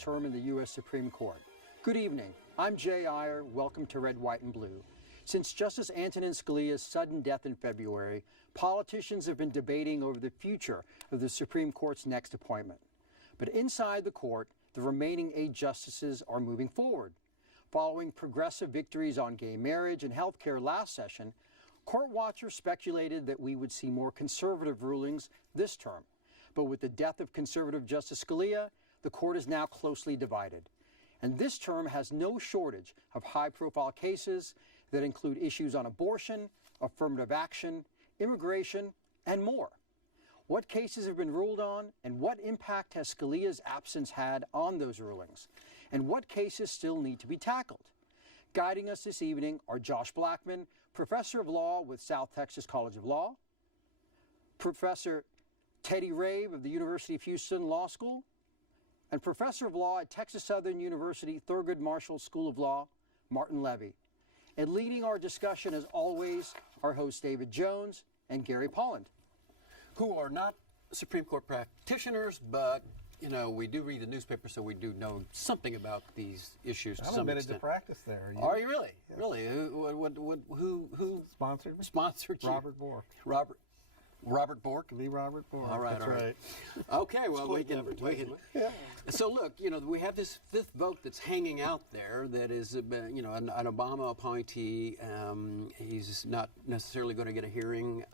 term in the U.S. Supreme Court. Good evening. I'm Jay Iyer. Welcome to Red, White, and Blue. Since Justice Antonin Scalia's sudden death in February, politicians have been debating over the future of the Supreme Court's next appointment. But inside the court, the remaining 8 justices are moving forward. Following progressive victories on gay marriage and health care last session, court watchers speculated that we would see more conservative rulings this term. But with the death of conservative Justice Scalia, the court is now closely divided. And this term has no shortage of high-profile cases that include issues on abortion, affirmative action, immigration, and more. What cases have been ruled on, and what impact has Scalia's absence had on those rulings? And what cases still need to be tackled? Guiding us this evening are Josh Blackman, Professor of Law with South Texas College of Law, Professor Teddy Rave of the University of Houston Law School, and Professor of Law at Texas Southern University Thurgood Marshall School of Law, Martin Levy. And leading our discussion, as always, our hosts David Jones and Gary Polland, who are not Supreme Court practitioners, but we do read the newspaper, so we do know something about these issues to some extent. I'm admitted to practice there. Are you really? Yes. Really? Who sponsored me? Sponsored you? Robert Bork. Robert Bork? Lee Robert Bork. All right, That's all right. Okay, well, we can. Yeah. So look, we have this fifth vote that's hanging out there that is, an Obama appointee. He's not necessarily going to get a hearing.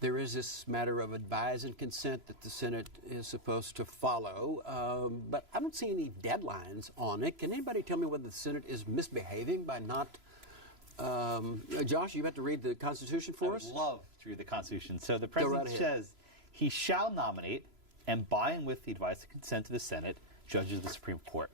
There is this matter of advise and consent that the Senate is supposed to follow, but I don't see any deadlines on it. Can anybody tell me whether the Senate is misbehaving by not? Josh, you have to read the Constitution for us? I would love to read the Constitution. So the President says he shall nominate, and by and with the advice and consent of the Senate, judges of the Supreme Court.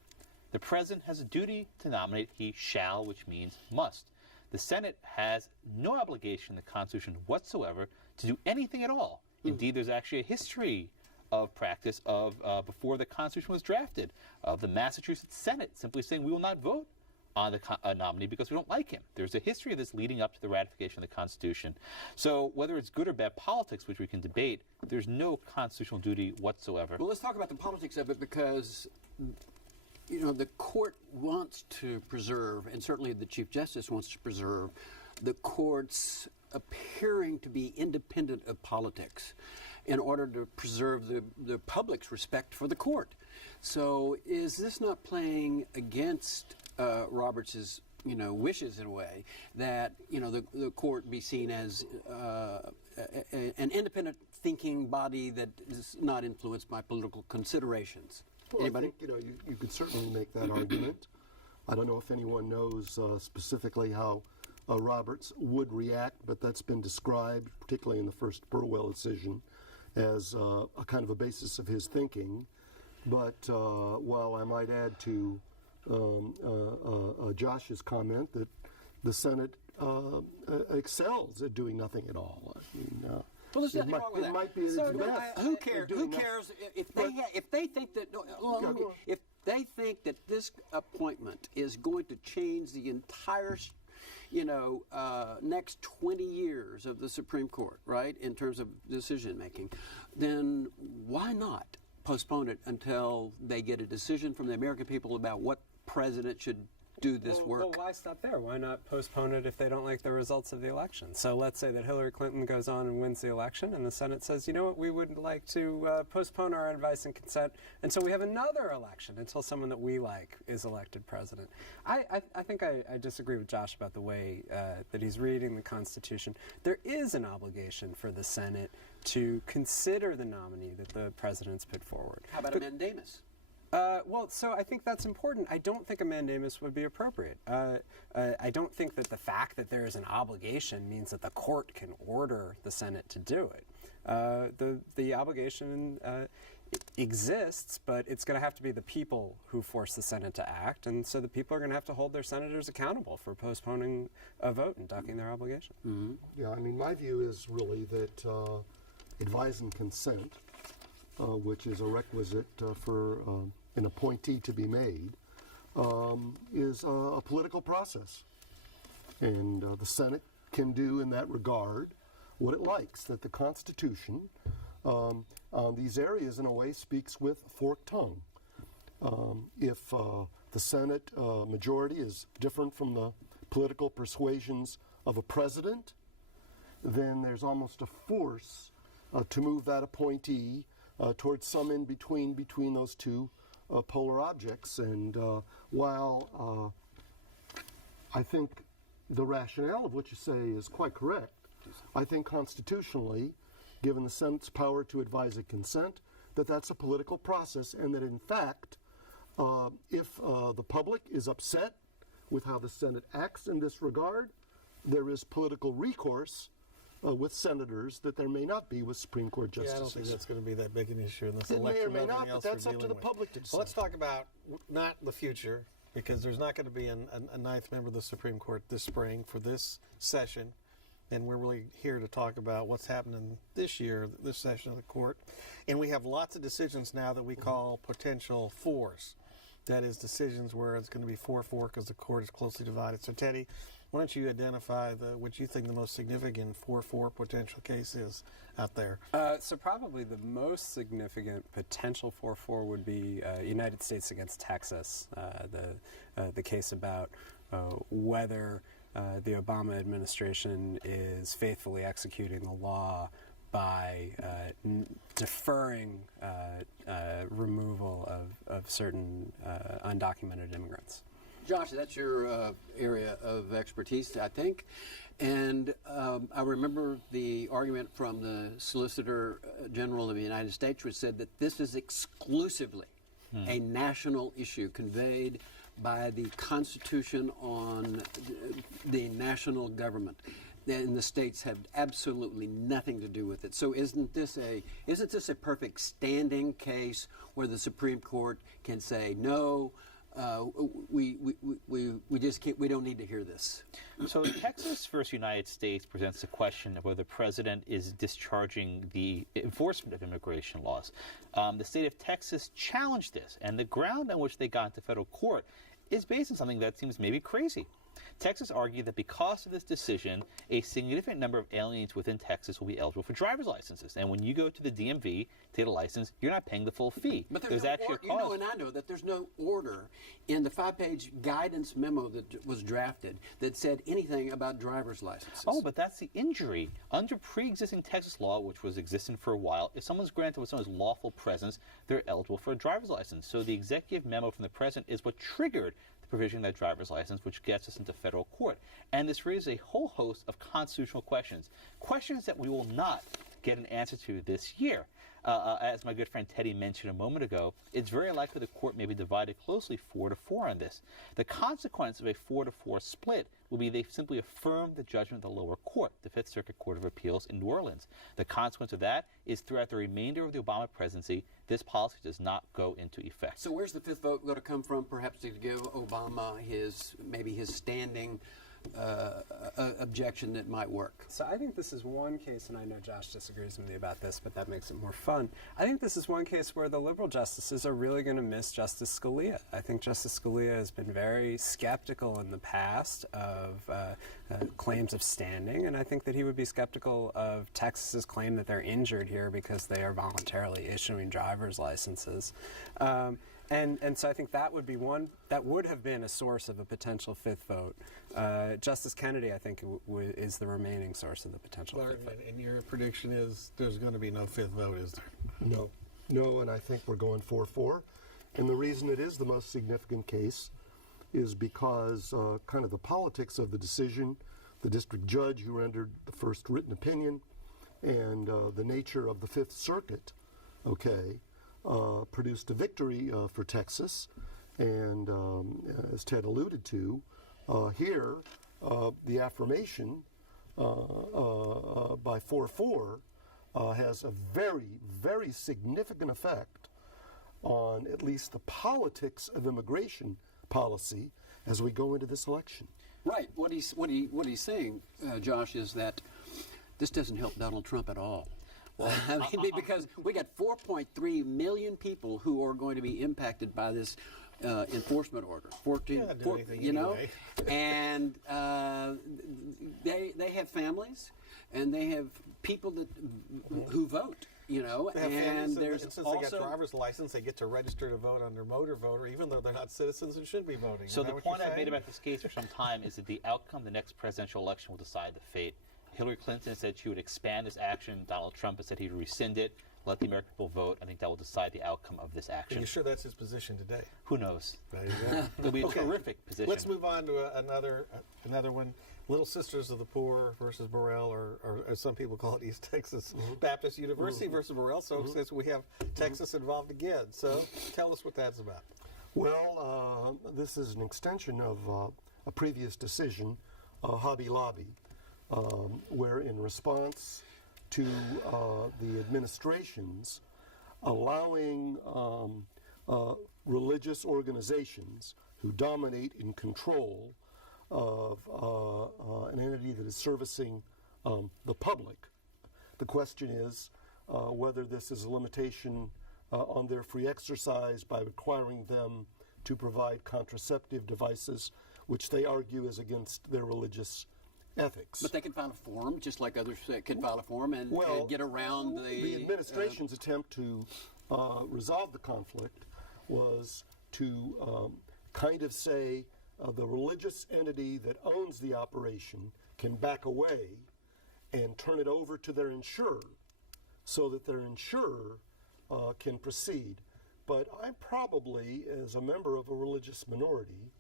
The President has a duty to nominate. He shall, which means must. The Senate has no obligation in the Constitution whatsoever to do anything at all. Indeed, there's actually a history of practice of before the Constitution was drafted, of the Massachusetts Senate simply saying we will not vote on the nominee because we don't like him. There's a history of this leading up to the ratification of the Constitution. So whether it's good or bad politics, which we can debate, there's no constitutional duty whatsoever. Well, let's talk about the politics of it because the court wants to preserve, and certainly the Chief Justice wants to preserve, the courts appearing to be independent of politics in order to preserve the public's respect for the court. So is this not playing against Roberts' wishes in a way that the court be seen as an independent thinking body that is not influenced by political considerations? Well, Anybody? I think, you could certainly make that argument. I don't know if anyone knows specifically how Roberts would react, but that's been described, particularly in the first Burwell decision, as a kind of a basis of his thinking. But while I might add to Josh's comment that the Senate excels at doing nothing at all. I mean, well, there's nothing wrong with that. It might be so, the best. Who cares? Who cares if they think that if they think that this appointment is going to change the entire next 20 years of the Supreme Court, right, in terms of decision making, then why not postpone it until they get a decision from the American people about what president should do this work? Well, why stop there? Why not postpone it if they don't like the results of the election? So let's say that Hillary Clinton goes on and wins the election, and the Senate says, you know what, we would like to postpone our advice and consent until we have another election, until someone that we like is elected president. I think I disagree with Josh about the way that he's reading the Constitution. There is an obligation for the Senate to consider the nominee that the president's put forward. How about a mandamus? Well, so I think that's important. I don't think a mandamus would be appropriate. I don't think that the fact that there is an obligation means that the court can order the Senate to do it. The obligation exists, but it's going to have to be the people who force the Senate to act, and so the people are going to have to hold their senators accountable for postponing a vote and ducking their obligation. Mm-hmm. Yeah, I mean, my view is really that advise and consent, which is a requisite for an appointee to be made, is a political process. And the Senate can do in that regard what it likes, that the Constitution on these areas in a way speaks with forked tongue. If the Senate majority is different from the political persuasions of a president, then there's almost a force to move that appointee towards some in between those two polar objects. And while I think the rationale of what you say is quite correct, I think constitutionally, given the Senate's power to advise a consent, that's a political process, and that in fact, if the public is upset with how the Senate acts in this regard, there is political recourse with senators that there may not be with Supreme Court justices. Yeah, I don't think that's going to be that big an issue in this It election. may or may not, but else we're that's up to dealing the with. public to decide. Well, let's talk about not the future, because there's not going to be a ninth member of the Supreme Court this spring for this session. And we're really here to talk about what's happening this year, this session of the court. And we have lots of decisions now that we call potential fours. That is, decisions where it's going to be 4-4 because the court is closely divided. So, Teddy, why don't you identify what you think the most significant 4-4 potential case is out there? So probably the most significant potential 4-4 would be United States against Texas, the case about whether the Obama administration is faithfully executing the law by deferring removal of certain undocumented immigrants. Josh, that's your area of expertise, I think. And I remember the argument from the Solicitor General of the United States, which said that this is exclusively a national issue conveyed by the Constitution on the national government. And the states have absolutely nothing to do with it. So isn't this a perfect standing case where the Supreme Court can say, no, we just can't, we don't need to hear this? So Texas versus United States presents the question of whether the president is discharging the enforcement of immigration laws. The state of Texas challenged this, and the ground on which they got into federal court is based on something that seems maybe crazy. Texas argued that because of this decision, a significant number of aliens within Texas will be eligible for driver's licenses. And when you go to the DMV to get a license, you're not paying the full fee. But there's no actually you know, and I know that there's no order in the 5-page guidance memo that was drafted that said anything about driver's licenses. Oh, but that's the injury. Under pre-existing Texas law, which was existing for a while, if someone's granted with someone's lawful presence, they're eligible for a driver's license. So the executive memo from the president is what triggered provision of that driver's license, which gets us into federal court. And this raises a whole host of constitutional questions that we will not get an answer to this year. As my good friend Teddy mentioned a moment ago, it's very likely the court may be divided closely 4-4 on this. The consequence of a 4-4 split will be they simply affirm the judgment of the lower court, the Fifth Circuit Court of Appeals in New Orleans. The consequence of that is throughout the remainder of the Obama presidency, this policy does not go into effect. So where's the fifth vote going to come from, perhaps to give Obama his standing objection that might work? So I think this is one case, and I know Josh disagrees with me about this, but that makes it more fun. I think this is one case where the liberal justices are really going to miss Justice Scalia. I think Justice Scalia has been very skeptical in the past of claims of standing, and I think that he would be skeptical of Texas's claim that they're injured here because they are voluntarily issuing driver's licenses. And so I think that would be one that would have been a source of a potential fifth vote. Justice Kennedy, I think, is the remaining source of the potential fifth vote. And your prediction is there's going to be no fifth vote, is there? No, and I think we're going 4-4. And the reason it is the most significant case is because kind of the politics of the decision, the district judge who rendered the first written opinion, and the nature of the Fifth Circuit, produced a victory for Texas. And as Ted alluded to, here, the affirmation by 4-4 has a very, very significant effect on at least the politics of immigration policy as we go into this election. Right. What he's saying, Josh, is that this doesn't help Donald Trump at all. I mean, because we got 4.3 million people who are going to be impacted by this enforcement order. And they have families, and they have people who vote. you know, They have and families, there's and since also they got driver's license, they get to register to vote on their motor voter, even though they're not citizens and should be voting. So Is the that what point you're I've made saying? about this case for some time is that the outcome of the next presidential election will decide the fate. Hillary Clinton said she would expand this action. Donald Trump has said he'd rescind it. Let the American people vote. I think that will decide the outcome of this Are action. you sure that's his position today? Who knows? There you go. It'll be a Okay. terrific position. Let's move on to another one. Little Sisters of the Poor versus Burrell, or as some people call it, East Texas Baptist University versus Burrell. So since we have Texas involved again, so tell us what that's about. Well, this is an extension of a previous decision, Hobby Lobby, where in response to the administration's allowing religious organizations who dominate and control of an entity that is servicing the public. The question is whether this is a limitation on their free exercise by requiring them to provide contraceptive devices, which they argue is against their religious ethics. But they can file a form, just like others can file a form and get around the administration's attempt to resolve the conflict was to kind of say the religious entity that owns the operation can back away and turn it over to their insurer so that their insurer can proceed. But I'm probably, as a member of a religious minority,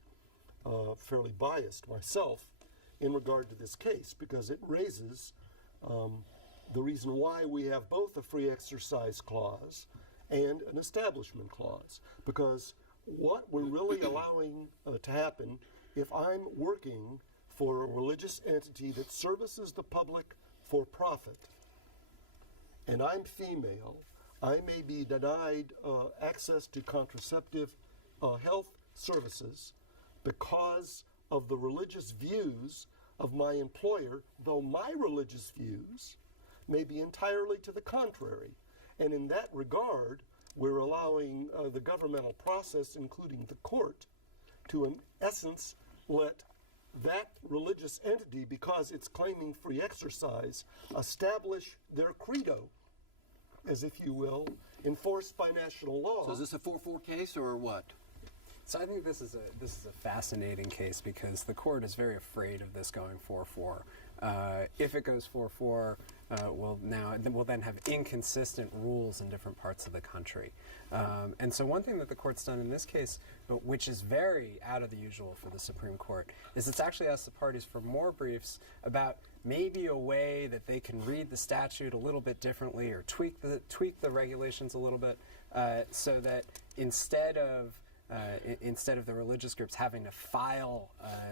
fairly biased myself in regard to this case because it raises the reason why we have both a free exercise clause and an establishment clause. Because what we're really allowing to happen, if I'm working for a religious entity that services the public for profit, and I'm female, I may be denied access to contraceptive health services because of the religious views of my employer, though my religious views may be entirely to the contrary. And in that regard, we're allowing the governmental process, including the court, to in essence let that religious entity, because it's claiming free exercise, establish their credo, as if you will, enforced by national law. So is this a 4-4 case or what? So I think this is a fascinating case because the court is very afraid of this going 4-4. If it goes 4-4, we'll then have inconsistent rules in different parts of the country. And so one thing that the court's done in this case, which is very out of the usual for the Supreme Court, is it's actually asked the parties for more briefs about maybe a way that they can read the statute a little bit differently or tweak the regulations a little bit so that instead of the religious groups having to file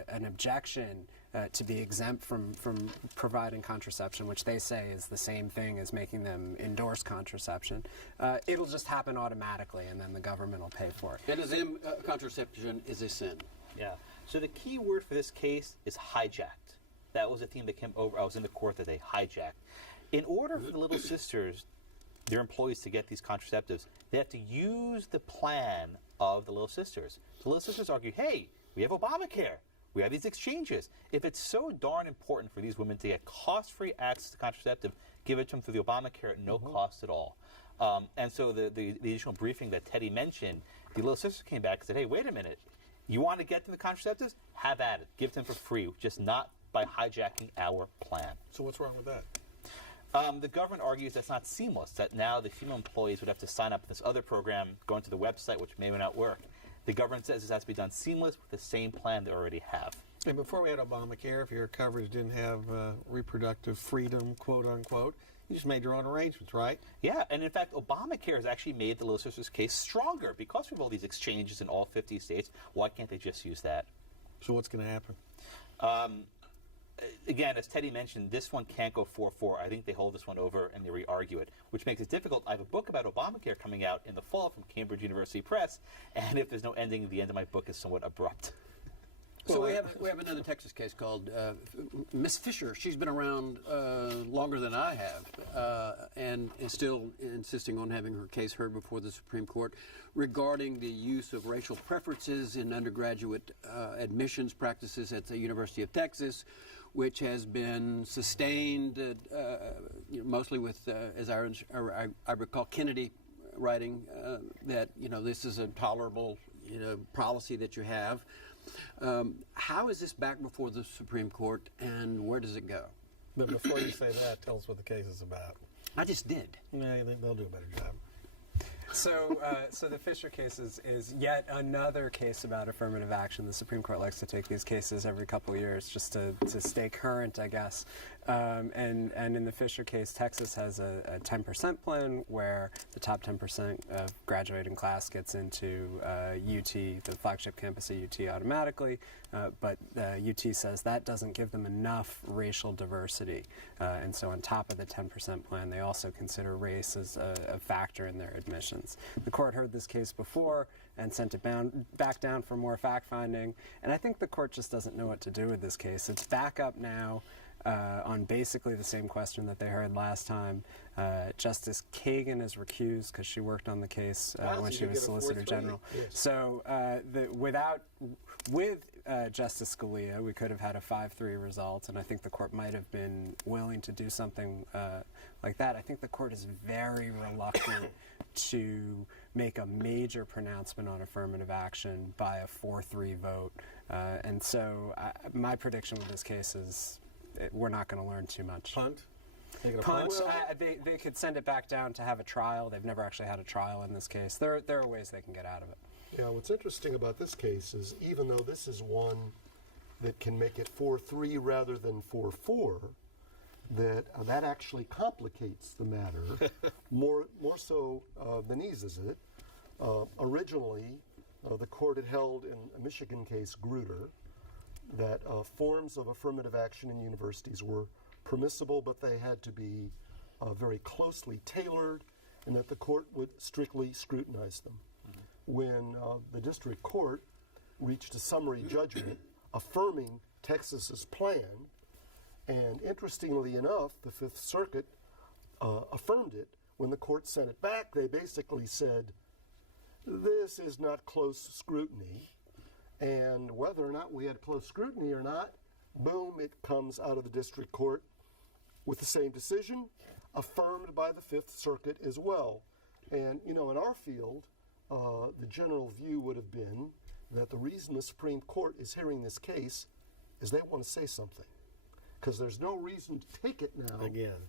an objection to be exempt from providing contraception, which they say is the same thing as making them endorse contraception, it'll just happen automatically, and then the government will pay for it. And contraception is a sin. Yeah. So the key word for this case is hijacked. That was a theme that came over. I was in the court that they hijacked. In order for the Little Sisters, their employees, to get these contraceptives, they have to use the plan of the Little Sisters. The Little Sisters argue, hey, we have Obamacare. We have these exchanges. If it's so darn important for these women to get cost-free access to contraceptive, give it to them through the Obamacare at no cost at all. And so the additional briefing that Teddy mentioned, the Little Sisters came back and said, hey, wait a minute. You want to get them the contraceptives? Have at it. Give them for free, just not by hijacking our plan. So what's wrong with that? The government argues that's not seamless, that now the female employees would have to sign up for this other program, go into the website, which may or may not work. The government says this has to be done seamless with the same plan they already have. And before we had Obamacare, if your coverage didn't have reproductive freedom, quote unquote, you just made your own arrangements, right? Yeah, and in fact, Obamacare has actually made the Little Sisters case stronger because we have all these exchanges in all 50 states. Why can't they just use that? So what's going to happen? Again, as Teddy mentioned, this one can't go 4-4. I think they hold this one over and they re-argue it, which makes it difficult. I have a book about Obamacare coming out in the fall from Cambridge University Press, and if there's no ending, the end of my book is somewhat abrupt. So we have another Texas case called Miss Fisher. She's been around longer than I have, and is still insisting on having her case heard before the Supreme Court regarding the use of racial preferences in undergraduate admissions practices at the University of Texas, which has been sustained mostly with, as I recall, Kennedy writing that this is a tolerable policy that you have. How is this back before the Supreme Court, and where does it go? But before you say that, tell us what the case is about. I just did. Yeah, they'll do a better job. So the Fisher case is yet another case about affirmative action. The Supreme Court likes to take these cases every couple of years just to stay current, I guess. And in the Fisher case, Texas has a 10% plan where the top 10% of graduating class gets into UT, the flagship campus at UT automatically, but UT says that doesn't give them enough racial diversity. And so on top of the 10% plan, they also consider race as a factor in their admissions. The court heard this case before and sent it back down for more fact-finding, and I think the court just doesn't know what to do with this case. It's back up now on basically the same question that they heard last time. Justice Kagan is recused because she worked on the case when she was Solicitor General. Yes. So with Justice Scalia, we could have had a 5-3 result, and I think the court might have been willing to do something like that. I think the court is very reluctant to make a major pronouncement on affirmative action by a 4-3 vote. And so my prediction with this case is we're not going to learn too much. Punt? Punt. They could send it back down to have a trial. They've never actually had a trial in this case. There are ways they can get out of it. Yeah, what's interesting about this case is even though this is one that can make it 4-3 rather than 4-4, that actually complicates the matter more so than eases it. Originally, the court had held in a Michigan case, Grutter, that forms of affirmative action in universities were permissible, but they had to be very closely tailored, and that the court would strictly scrutinize them. When the district court reached a summary judgment affirming Texas's plan, and interestingly enough, the Fifth Circuit affirmed it. When the court sent it back, they basically said, this is not close scrutiny, and whether or not we had close scrutiny or not, boom, it comes out of the district court with the same decision, affirmed by the Fifth Circuit as well. And, in our field, the general view would have been that the reason the Supreme Court is hearing this case is they want to say something. Because there's no reason to take it now,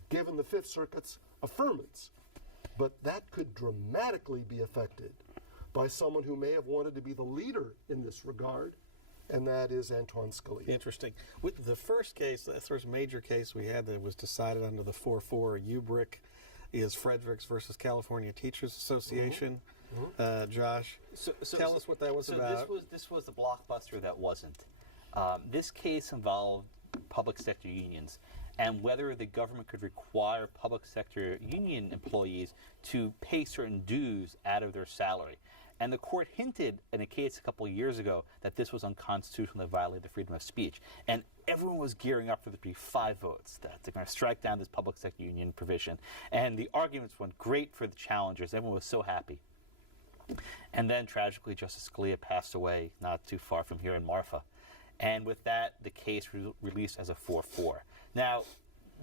given the Fifth Circuit's affirmance. But that could dramatically be affected by someone who may have wanted to be the leader in this regard, and that is Antoine Scalia. Interesting. With the first case, the first major case we had that was decided under the 4-4 UBRIC is Fredericks versus California Teachers Association. Josh, tell us what that was about. This was the blockbuster that wasn't. This case involved public sector unions and whether the government could require public sector union employees to pay certain dues out of their salary. And the court hinted in a case a couple of years ago that this was unconstitutional, that violated the freedom of speech. And everyone was gearing up for there to be 5 votes, that they're going to strike down this public sector union provision. And the arguments went great for the challengers. Everyone was so happy. And then, tragically, Justice Scalia passed away not too far from here in Marfa. And with that, the case released as a 4-4. Now,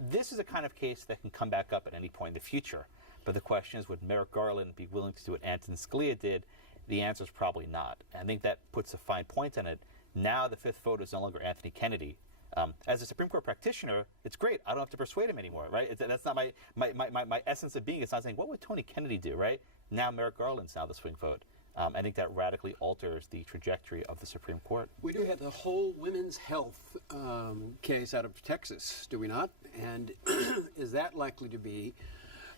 this is a kind of case that can come back up at any point in the future. But the question is, would Merrick Garland be willing to do what Antonin Scalia did? The answer is probably not. And I think that puts a fine point on it. Now the fifth vote is no longer Anthony Kennedy. As a Supreme Court practitioner, it's great. I don't have to persuade him anymore, right? That's not my essence of being. It's not saying, what would Tony Kennedy do, right? Now Merrick Garland's now the swing vote. I think that radically alters the trajectory of the Supreme Court. We do have the whole women's health case out of Texas, do we not? And is that likely to be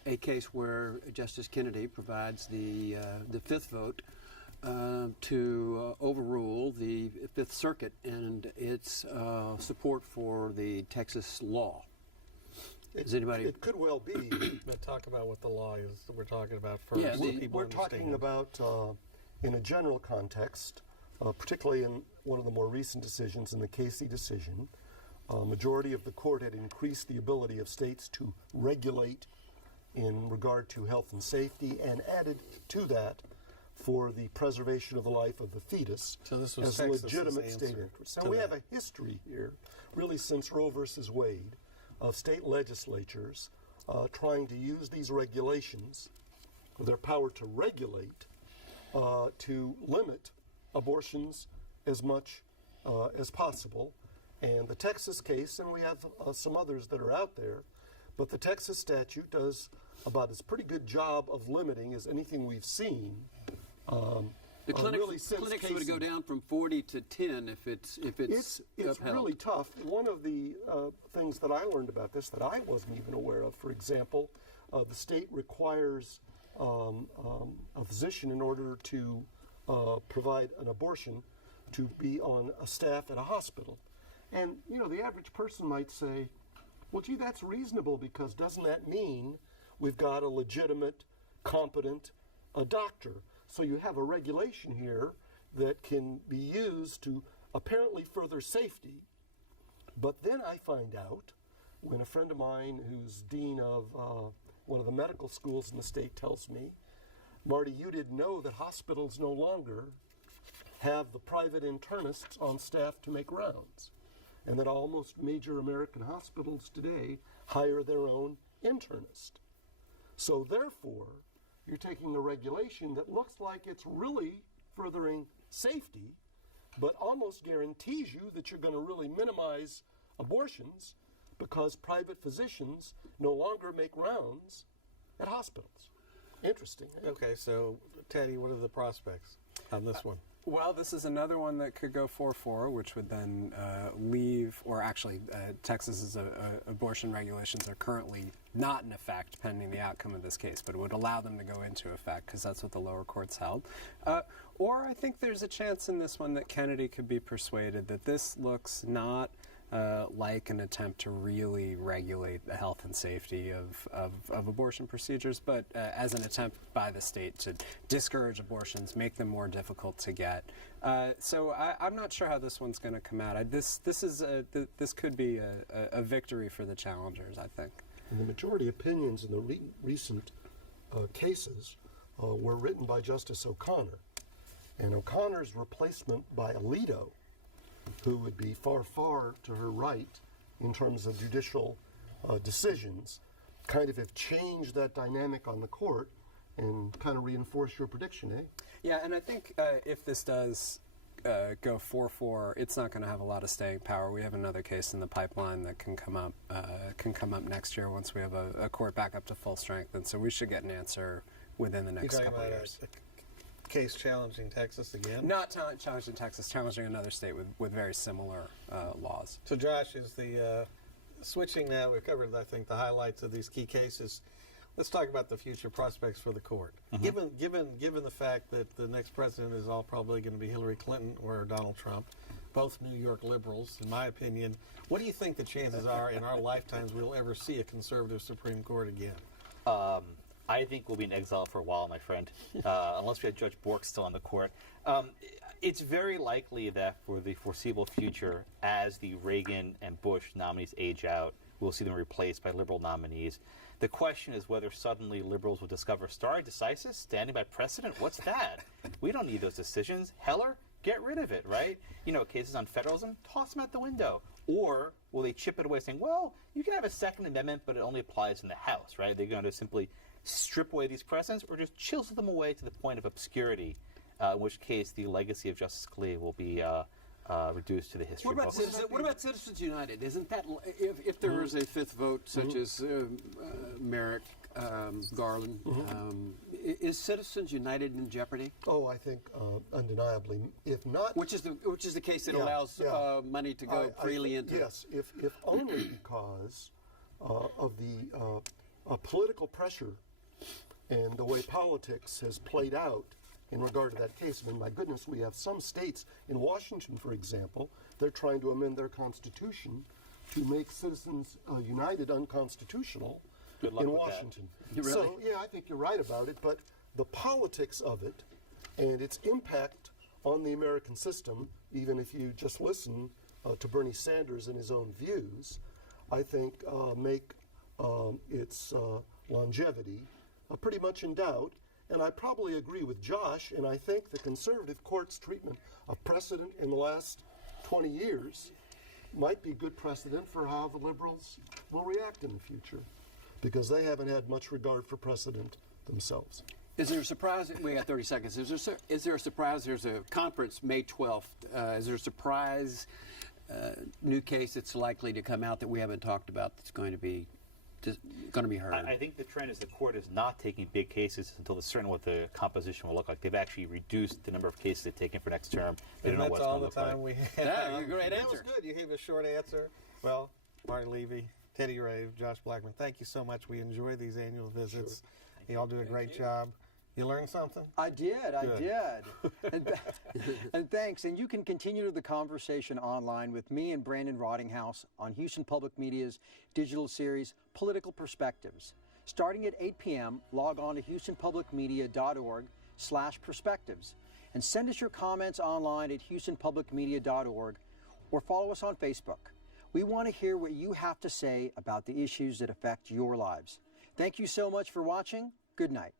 a case where Justice Kennedy provides the fifth vote to overrule the Fifth Circuit and its support for the Texas law? It could well be. But talk about what the law is that we're talking about first. Yeah, We're talking about, in a general context, particularly in one of the more recent decisions, in the Casey decision, majority of the court had increased the ability of states to regulate in regard to health and safety, and added to that for the preservation of the life of the fetus So this was as a Texas's legitimate state answer interest. to And we that. have a history here, really since Roe versus Wade, of state legislatures trying to use these regulations, their power to regulate, to limit abortions as much as possible. And the Texas case, and we have some others that are out there, but the Texas statute does about as pretty good job of limiting as anything we've seen. The really since clinics would Casey. go down from 40 to 10 if it's It's upheld. really tough. One of the things that I learned about this that I wasn't even aware of, for example, the state requires a physician, in order to provide an abortion, to be on a staff at a hospital. And, you know, the average person might say, well, gee, that's reasonable, because doesn't that mean we've got a legitimate, competent doctor? So you have a regulation here that can be used to apparently further safety. But then I find out, when a friend of mine who's dean of one of the medical schools in the state tells me, Marty, you didn't know that hospitals no longer have the private internists on staff to make rounds, and that almost major American hospitals today hire their own internist. So therefore, you're taking a regulation that looks like it's really furthering safety, but almost guarantees you that you're going to really minimize abortions, because private physicians no longer make rounds at hospitals. Interesting. Eh? Okay, so Teddy, what are the prospects on this one? Well, this is another one that could go 4-4, which would then leave, or actually, Texas's abortion regulations are currently not in effect pending the outcome of this case, but it would allow them to go into effect because that's what the lower courts held. Or I think there's a chance in this one that Kennedy could be persuaded that this looks not like an attempt to really regulate the health and safety of abortion procedures, but as an attempt by the state to discourage abortions, make them more difficult to get. So I'm not sure how this one's going to come out. This could be a victory for the challengers, I think. And the majority opinions in the recent cases were written by Justice O'Connor. And O'Connor's replacement by Alito, who would be far, far to her right in terms of judicial decisions, kind of have changed that dynamic on the court and kind of reinforce your prediction, eh? Yeah, and I think if this does go 4-4, it's not going to have a lot of staying power. We have another case in the pipeline that can come up next year once we have a court back up to full strength, and so we should get an answer within the next couple of years. A case challenging Texas again? Not challenging Texas, challenging another state with very similar laws. So Josh, is the switching now, we've covered, I think, the highlights of these key cases. Let's talk about the future prospects for the court. Given the fact that the next president is all probably going to be Hillary Clinton or Donald Trump, both New York liberals, in my opinion, what do you think the chances are in our lifetimes we'll ever see a conservative Supreme Court again? I think we'll be in exile for a while, my friend, unless we have Judge Bork still on the court. It's very likely that for the foreseeable future, as the Reagan and Bush nominees age out, we'll see them replaced by liberal nominees. The question is whether suddenly liberals will discover stare decisis, standing by precedent. What's that? We don't need those decisions. Heller, get rid of it, right? You know, cases on federalism, toss them out the window. Or will they chip it away saying, well, you can have a Second Amendment, but it only applies in the House, right? They're going to simply strip away these precedents or just chisel them away to the point of obscurity, in which case the legacy of Justice Scalia will be reduced to the history books. What about Citizens United? Isn't that, if there is a fifth vote, such as Merrick Garland, is Citizens United in jeopardy? Oh, I think undeniably. If not, Which is the case that allows money to go freely into. Yes, if only because of the political pressure and the way politics has played out in regard to that case. I mean, my goodness, we have some states, in Washington, for example, they're trying to amend their constitution to make Citizens United unconstitutional Good luck in with Washington. You really? So, yeah, I think you're right about it, but the politics of it and its impact on the American system, even if you just listen to Bernie Sanders and his own views, I think make its longevity pretty much in doubt. And I probably agree with Josh, and I think the conservative court's treatment of precedent in the last 20 years might be good precedent for how the liberals will react in the future, because they haven't had much regard for precedent themselves. Is there a surprise? We got 30 seconds. Is there a surprise? There's a conference May 12th. Is there a surprise new case that's likely to come out that we haven't talked about that's going to be heard? I think the trend is the court is not taking big cases until they're certain what the composition will look like. They've actually reduced the number of cases they've taken for next term. They don't know that's what's all going the to look time like. we have. Yeah, you're a great That was answer. good. You gave a short answer. Well, Martin Levy, Teddy Rave, Josh Blackman, thank you so much. We enjoy these annual visits. You all do a great job. You learned something? I did. Good. And thanks. And you can continue the conversation online with me and Brandon Rottinghouse on Houston Public Media's digital series, Political Perspectives. Starting at 8 p.m., log on to houstonpublicmedia.org/perspectives and send us your comments online at houstonpublicmedia.org or follow us on Facebook. We want to hear what you have to say about the issues that affect your lives. Thank you so much for watching. Good night.